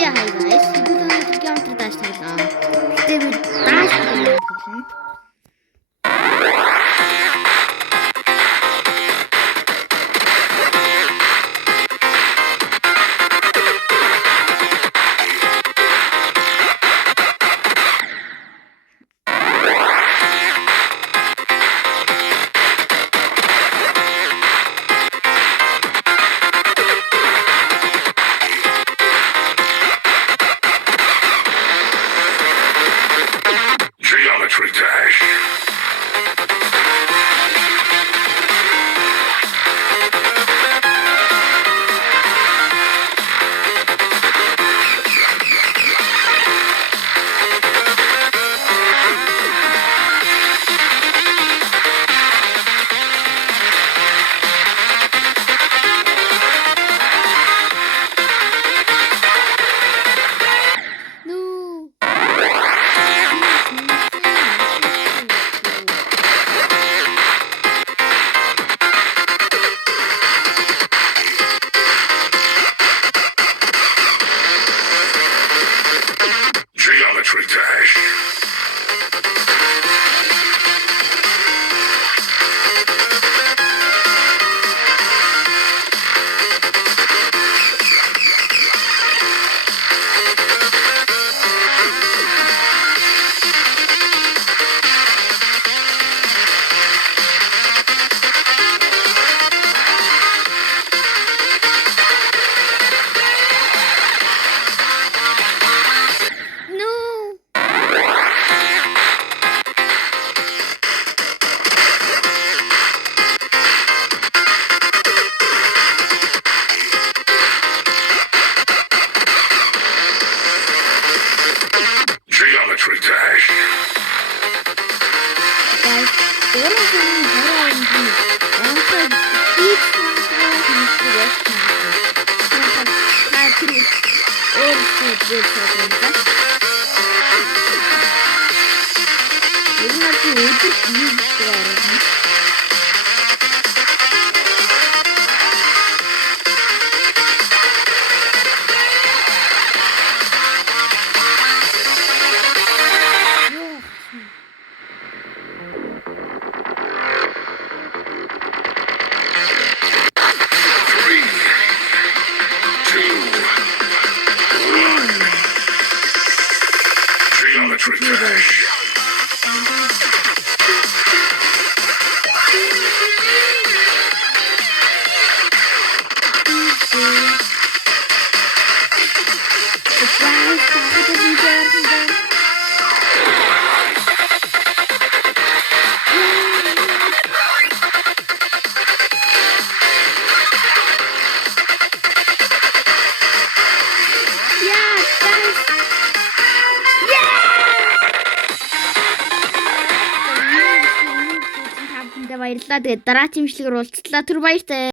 Hi guys, бүгд өнөөдөр геометри dash тоглоо. Гэтэ би dash тоглоно. Geometry Dash. No. Geometry Dash. No. Geometry Dash. Guys, what is going on here? I'm trying to eat Three, two, one. Geometry Dash. Баярлалаа. Тэгээд дараагийн имжлэгээр уулзлаа. Түр баяртай.